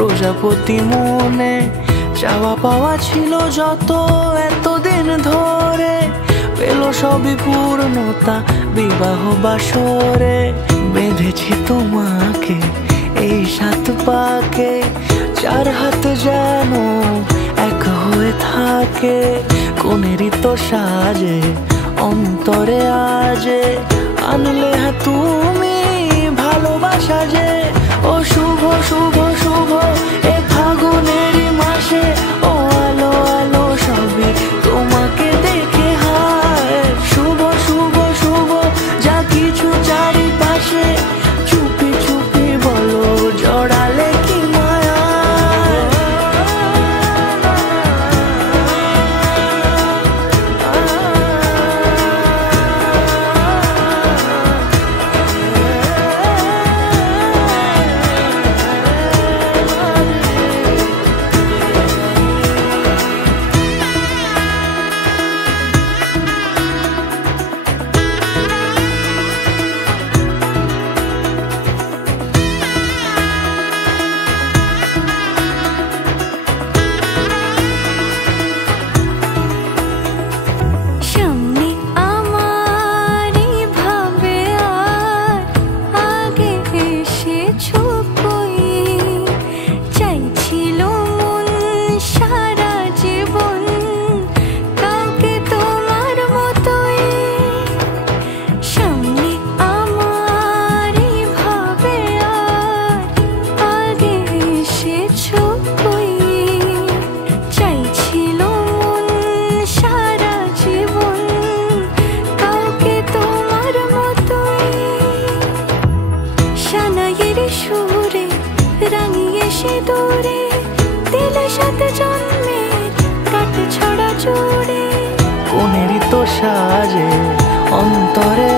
প্রজাপতি মনে চাওয়া পাওয়া ছিল যত এতদিন ধরে, পেল সবই পূর্ণতা বিবাহ বাসরে। বেঁধেছি তোমাকে এই 7 পাকে, 4 হাত যেন এক হয়ে থাকে। কোনেরই তো সাজে অন্তরে আজে, আনলে হ্যাঁ তুমি ভালোবাসা যে। ও শুভ শুভ শুভ এ ফাগুনেরই মাসে, ও আলো আলো সবই তোমাকে দেখে হায়। শুভ শুভ শুভ যা কিছু চারিপাশে, চুপি চুপি বলো জড়ালে কি মায়া। দূরে দিলে 7 জন্মের কাট ছড়া জুড়ে, কোনেরই তো সাজে অন্তরে